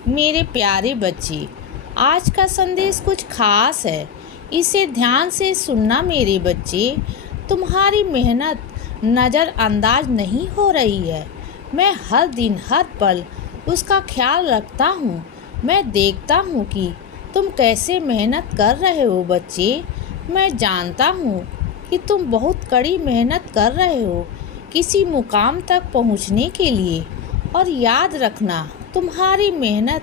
मेरे प्यारे बच्चे, आज का संदेश कुछ खास है। इसे ध्यान से सुनना मेरे बच्चे। तुम्हारी मेहनत नज़रअंदाज नहीं हो रही है। मैं हर दिन हर पल उसका ख्याल रखता हूँ। मैं देखता हूँ कि तुम कैसे मेहनत कर रहे हो बच्चे। मैं जानता हूँ कि तुम बहुत कड़ी मेहनत कर रहे हो किसी मुकाम तक पहुँचने के लिए। और याद रखना, तुम्हारी मेहनत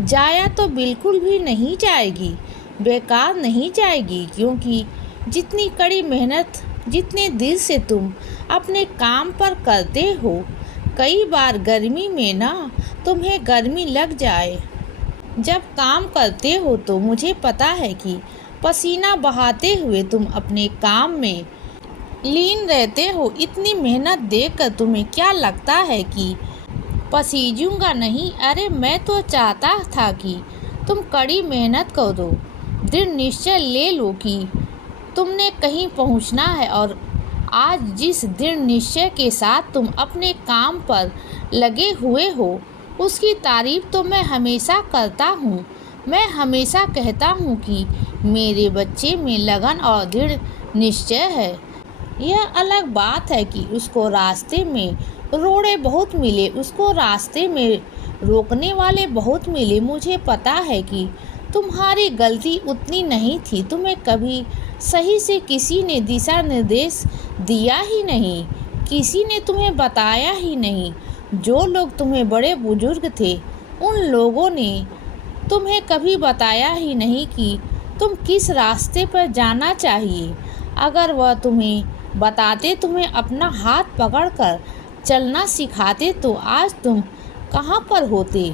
जाया तो बिल्कुल भी नहीं जाएगी, बेकार नहीं जाएगी, क्योंकि जितनी कड़ी मेहनत, जितने दिल से तुम अपने काम पर करते हो, कई बार गर्मी में ना तुम्हें गर्मी लग जाए। जब काम करते हो तो मुझे पता है कि पसीना बहाते हुए तुम अपने काम में लीन रहते हो। इतनी मेहनत देखकर तुम्हें क्या लगता है कि पसीजूंगा नहीं? अरे मैं तो चाहता था कि तुम कड़ी मेहनत करो, दृढ़ निश्चय ले लो कि तुमने कहीं पहुंचना है। और आज जिस दृढ़ निश्चय के साथ तुम अपने काम पर लगे हुए हो, उसकी तारीफ तो मैं हमेशा करता हूँ। मैं हमेशा कहता हूँ कि मेरे बच्चे में लगन और दृढ़ निश्चय है। यह अलग बात है कि उसको रास्ते में रोड़े बहुत मिले, उसको रास्ते में रोकने वाले बहुत मिले। मुझे पता है कि तुम्हारी गलती उतनी नहीं थी। तुम्हें कभी सही से किसी ने दिशा निर्देश दिया ही नहीं, किसी ने तुम्हें बताया ही नहीं। जो लोग तुम्हें बड़े बुजुर्ग थे, उन लोगों ने तुम्हें कभी बताया ही नहीं कि तुम किस रास्ते पर जाना चाहिए। अगर वह तुम्हें बताते, तुम्हें अपना हाथ पकड़कर चलना सिखाते, तो आज तुम कहाँ पर होते?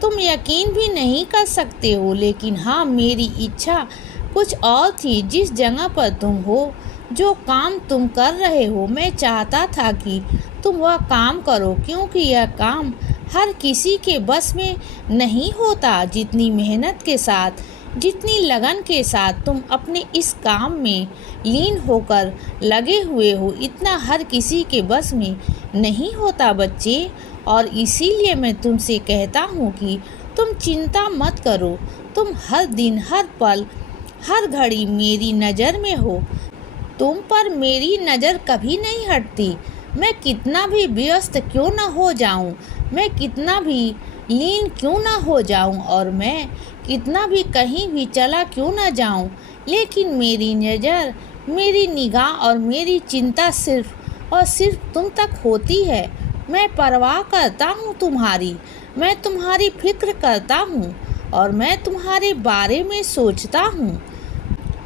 तुम यकीन भी नहीं कर सकते हो। लेकिन हाँ, मेरी इच्छा कुछ और थी। जिस जगह पर तुम हो, जो काम तुम कर रहे हो, मैं चाहता था कि तुम वह काम करो, क्योंकि यह काम हर किसी के बस में नहीं होता। जितनी मेहनत के साथ, जितनी लगन के साथ तुम अपने इस काम में लीन होकर लगे हुए हो, इतना हर किसी के बस में नहीं होता बच्चे। और इसीलिए मैं तुमसे कहता हूँ कि तुम चिंता मत करो। तुम हर दिन हर पल हर घड़ी मेरी नज़र में हो। तुम पर मेरी नज़र कभी नहीं हटती। मैं कितना भी व्यस्त क्यों न हो जाऊं, मैं कितना भी लीन क्यों न हो जाऊं, और मैं कितना भी कहीं भी चला क्यों न जाऊं, लेकिन मेरी नज़र, मेरी निगाह और मेरी चिंता सिर्फ और सिर्फ तुम तक होती है। मैं परवाह करता हूँ तुम्हारी, मैं तुम्हारी फिक्र करता हूँ, और मैं तुम्हारे बारे में सोचता हूँ।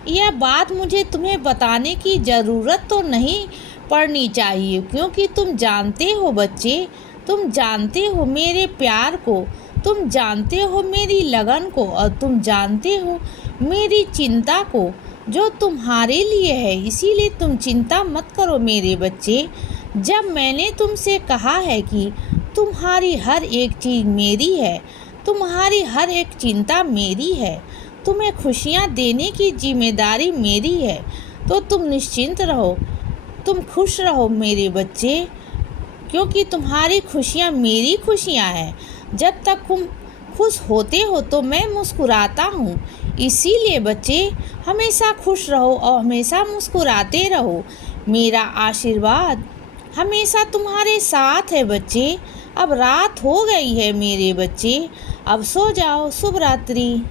यह बात मुझे तुम्हें बताने की ज़रूरत तो नहीं पड़नी चाहिए, क्योंकि तुम जानते हो बच्चे, तुम जानते हो मेरे प्यार को, तुम जानते हो मेरी लगन को, और तुम जानते हो मेरी चिंता को जो तुम्हारे लिए है। इसीलिए तुम चिंता मत करो मेरे बच्चे। जब मैंने तुमसे कहा है कि तुम्हारी हर एक चीज़ मेरी है, तुम्हारी हर एक चिंता मेरी है, तुम्हें खुशियाँ देने की जिम्मेदारी मेरी है, तो तुम निश्चिंत रहो, तुम खुश रहो मेरे बच्चे, क्योंकि तुम्हारी खुशियाँ मेरी खुशियाँ हैं। जब तक तुम खुश होते हो तो मैं मुस्कुराता हूँ। इसीलिए बच्चे, हमेशा खुश रहो और हमेशा मुस्कुराते रहो। मेरा आशीर्वाद हमेशा तुम्हारे साथ है बच्चे। अब रात हो गई है मेरे बच्चे, अब सो जाओ। शुभ रात्रि।